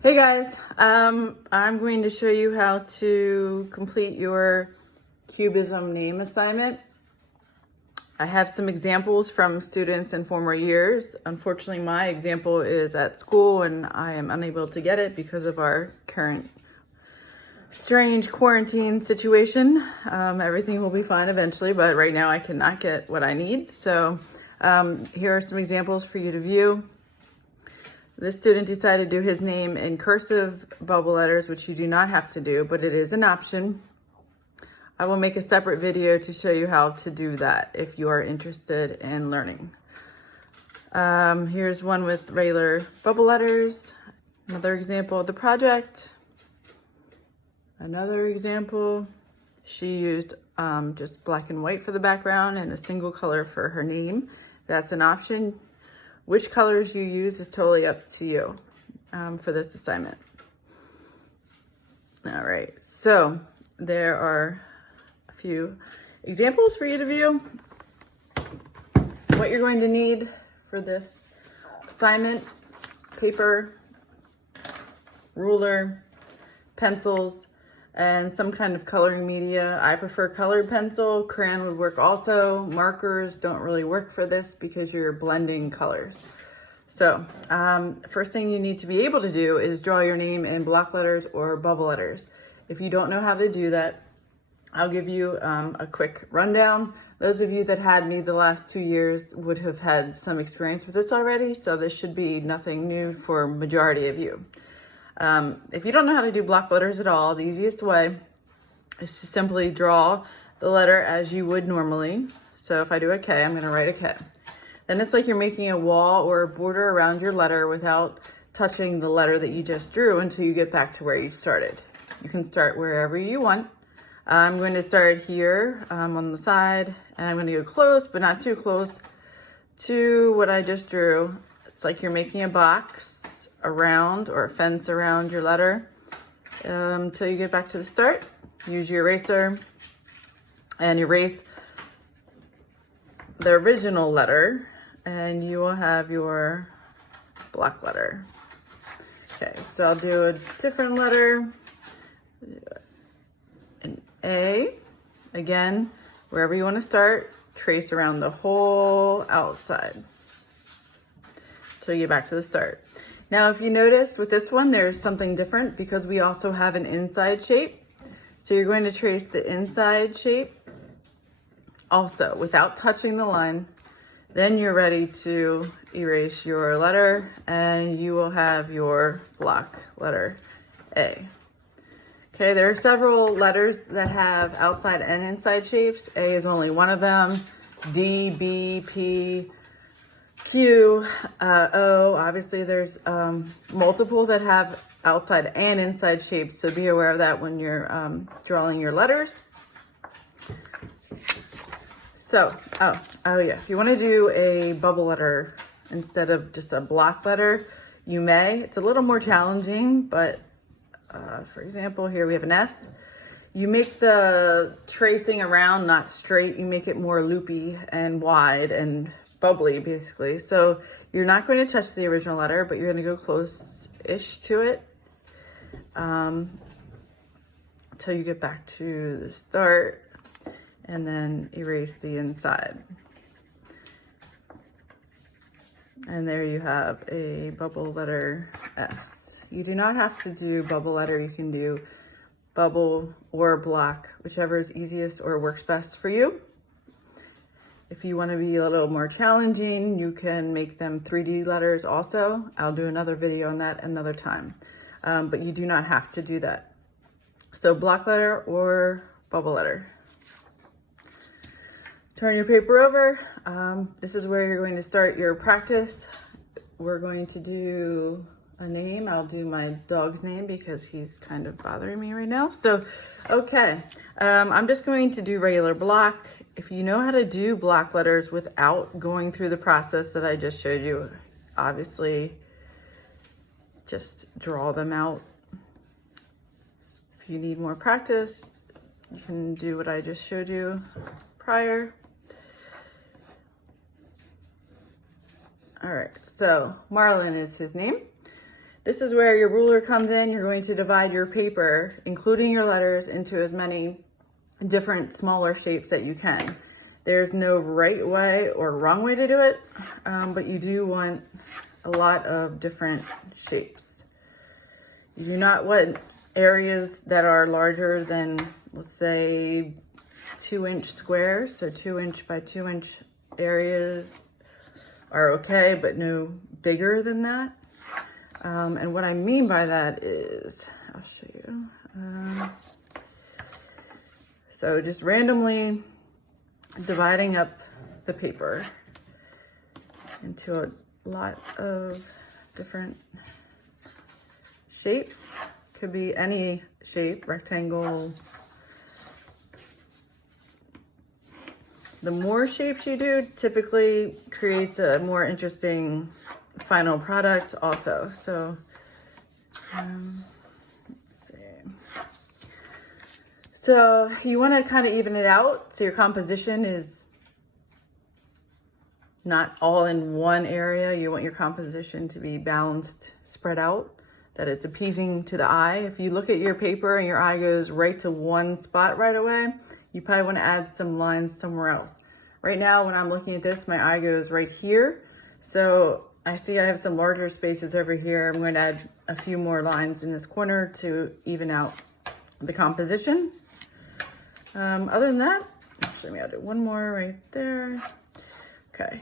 Hey guys, I'm going to show you how to complete your Cubism name assignment. I have some examples from students in former years. Unfortunately, my example is at school and I am unable to get it because of our current strange quarantine situation. Everything will be fine eventually, but right now I cannot get what I need. So here are some examples for you to view. This student decided to do his name in cursive bubble letters, which you do not have to do, but it is an option. I will make a separate video to show you how to do that if you are interested in learning. Here's one with regular bubble letters. Another example of the project. Another example. She used just black and white for the background and a single color for her name. That's an option. Which colors you use is totally up to you for this assignment. All right, so there are a few examples for you to view. What you're going to need for this assignment: paper, ruler, pencils, and some kind of coloring media. I prefer colored pencil. Crayon would work also. Markers don't really work for this because you're blending colors. So first thing you need to be able to do is draw your name in block letters or bubble letters. If you don't know how to do that, I'll give you a quick rundown. Those of you that had me the last 2 years would have had some experience with this already, so this should be nothing new for majority of you. If you don't know how to do block letters at all, the easiest way is to simply draw the letter as you would normally. So if I do a K, I'm going to write a K. Then it's like you're making a wall or a border around your letter without touching the letter that you just drew until you get back to where you started. You can start wherever you want. I'm going to start here on the side, and I'm going to go close, but not too close to what I just drew. It's like you're making a box around or a fence around your letter until you get back to the start. Use your eraser and erase the original letter, and you will have your block letter. Okay, so I'll do a different letter, an A. Again, wherever you want to start, trace around the whole outside until you get back to the start. Now, if you notice with this one, there's something different because we also have an inside shape. So you're going to trace the inside shape also without touching the line. Then you're ready to erase your letter and you will have your block letter A. Okay, there are several letters that have outside and inside shapes. A is only one of them. D, B, P, Q, O. Obviously there's multiple that have outside and inside shapes, so be aware of that when you're drawing your letters. So, oh yeah, if you want to do a bubble letter instead of just a block letter, you may. It's a little more challenging, but for example, here we have an S. You make the tracing around not straight, you make it more loopy and wide and bubbly basically. So you're not going to touch the original letter, but you're going to go close-ish to it until you get back to the start, and then erase the inside. And there you have a bubble letter S. You do not have to do bubble letter. You can do bubble or block, whichever is easiest or works best for you. If you want to be a little more challenging, you can make them 3D letters also. I'll do another video on that another time. But you do not have to do that. So block letter or bubble letter. Turn your paper over. This is where you're going to start your practice. We're going to do a name. I'll do my dog's name because he's kind of bothering me right now. So, okay. I'm just going to do regular block. If you know how to do block letters without going through the process that I just showed you, obviously just draw them out. If you need more practice, you can do what I just showed you prior. All right, so Marlon is his name. This is where your ruler comes in. You're going to divide your paper, including your letters, into as many different smaller shapes that you can. There's no right way or wrong way to do it, but you do want a lot of different shapes. You do not want areas that are larger than, let's say, 2-inch squares. So 2-inch by 2-inch areas are okay, but no bigger than that. And what I mean by that is, I'll show you. So just randomly dividing up the paper into a lot of different shapes. Could be any shape, rectangle. The more shapes you do typically creates a more interesting final product also. So let's see. So you want to kind of even it out so your composition is not all in one area. You want your composition to be balanced, spread out, that it's appeasing to the eye. If you look at your paper and your eye goes right to one spot right away, you probably want to add some lines somewhere else. Right now, when I'm looking at this, my eye goes right here. So I see I have some larger spaces over here. I'm going to add a few more lines in this corner to even out the composition. Other than that, let me do one more right there. Okay.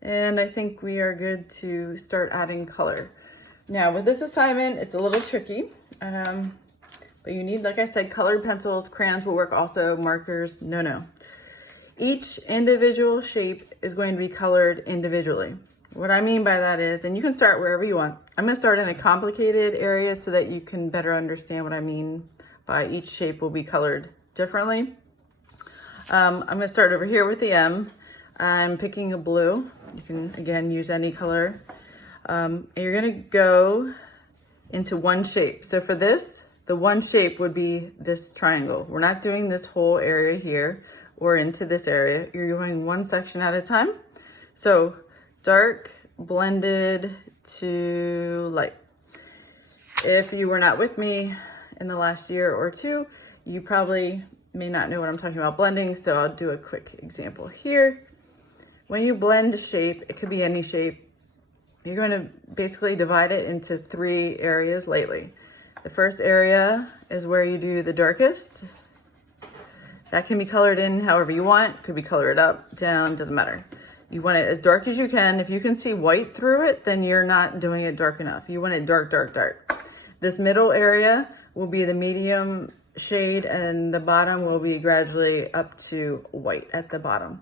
And I think we are good to start adding color. Now with this assignment, it's a little tricky, but you need, like I said, colored pencils. Crayons will work also, markers, no. Each individual shape is going to be colored individually. What I mean by that is, and you can start wherever you want. I'm gonna start in a complicated area so that you can better understand what I mean by each shape will be colored differently. I'm gonna start over here with the M. I'm picking a blue. You can, again, use any color. And you're gonna go into one shape. So for this, the one shape would be this triangle. We're not doing this whole area here or into this area. You're going one section at a time. So dark, blended to light. If you were not with me in the last year or two, you probably may not know what I'm talking about blending, so I'll do a quick example here. When you blend a shape, it could be any shape, you're going to basically divide it into 3 areas lightly. The first area is where you do the darkest. That can be colored in however you want. Could be colored up, down, doesn't matter. You want it as dark as you can. If you can see white through it, then you're not doing it dark enough. You want it dark, dark, dark. This middle area will be the medium shade, and the bottom will be gradually up to white at the bottom.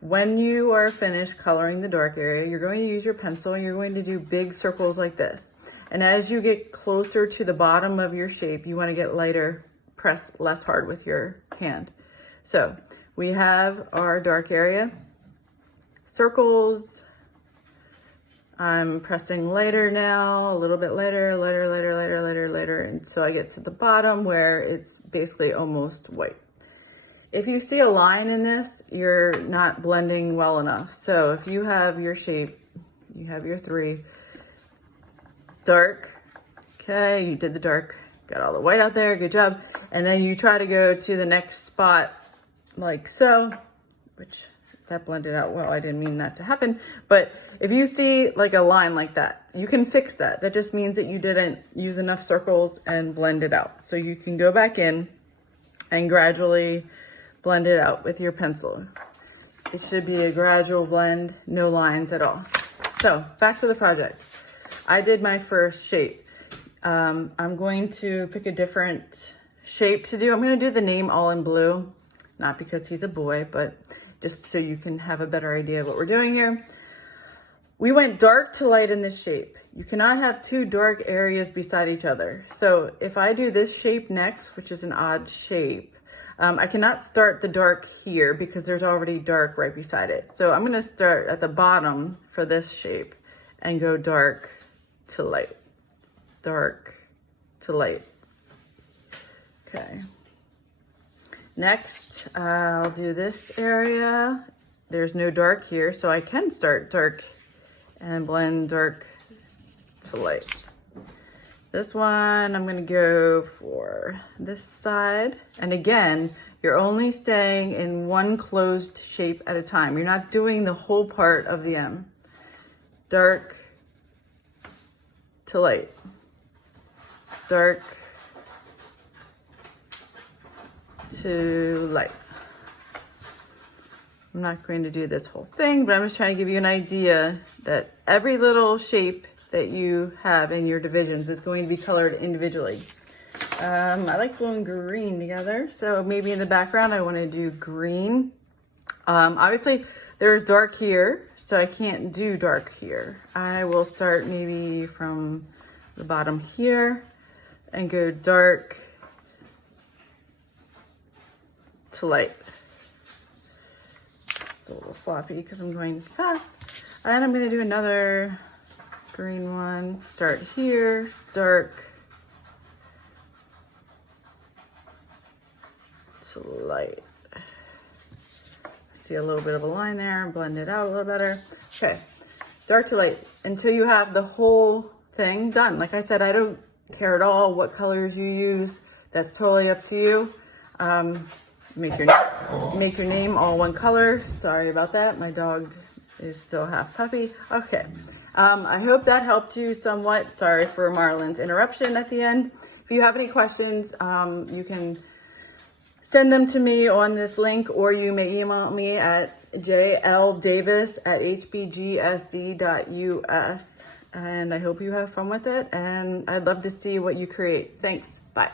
When you are finished coloring the dark area, you're going to use your pencil and you're going to do big circles like this. And as you get closer to the bottom of your shape, you want to get lighter, press less hard with your hand. So we have our dark area, circles. I'm pressing lighter now, a little bit lighter, lighter, until I get to the bottom where it's basically almost white. If you see a line in this, you're not blending well enough. So if you have your shape, you have your 3, dark, okay, you did the dark, got all the white out there, good job. And then you try to go to the next spot like so, which that blended out well. I didn't mean that to happen. But if you see like a line like that, you can fix that. That just means that you didn't use enough circles and blend it out. So you can go back in and gradually blend it out with your pencil. It should be a gradual blend, no lines at all. So back to the project. I did my first shape. I'm going to pick a different shape to do. I'm going to do the name all in blue, not because he's a boy, but just so you can have a better idea of what we're doing here. We went dark to light in this shape. You cannot have 2 dark areas beside each other. So if I do this shape next, which is an odd shape, I cannot start the dark here because there's already dark right beside it. So I'm gonna start at the bottom for this shape and go dark to light, dark to light. Okay. Next, I'll do this area. There's no dark here, so I can start dark and blend dark to light. This one, I'm gonna go for this side. And again, you're only staying in one closed shape at a time. You're not doing the whole part of the M. Dark to light. Dark to light. I'm not going to do this whole thing, but I'm just trying to give you an idea that every little shape that you have in your divisions is going to be colored individually. I like blowing green together, so maybe in the background I want to do green. Obviously there's dark here, so I can't do dark here. I will start maybe from the bottom here and go dark to light. It's a little sloppy because I'm going fast. And I'm going to do another green one. Start here, dark to light. See a little bit of a line there, blend it out a little better. Okay, dark to light until you have the whole thing done. Like I said, I don't care at all what colors you use. That's totally up to you. Make your name all one color. Sorry about that. My dog is still half puppy. Okay. I hope that helped you somewhat. Sorry for Marlon's interruption at the end. If you have any questions, you can send them to me on this link, or you may email me at jldavis@hbgsd.us. And I hope you have fun with it, and I'd love to see what you create. Thanks. Bye.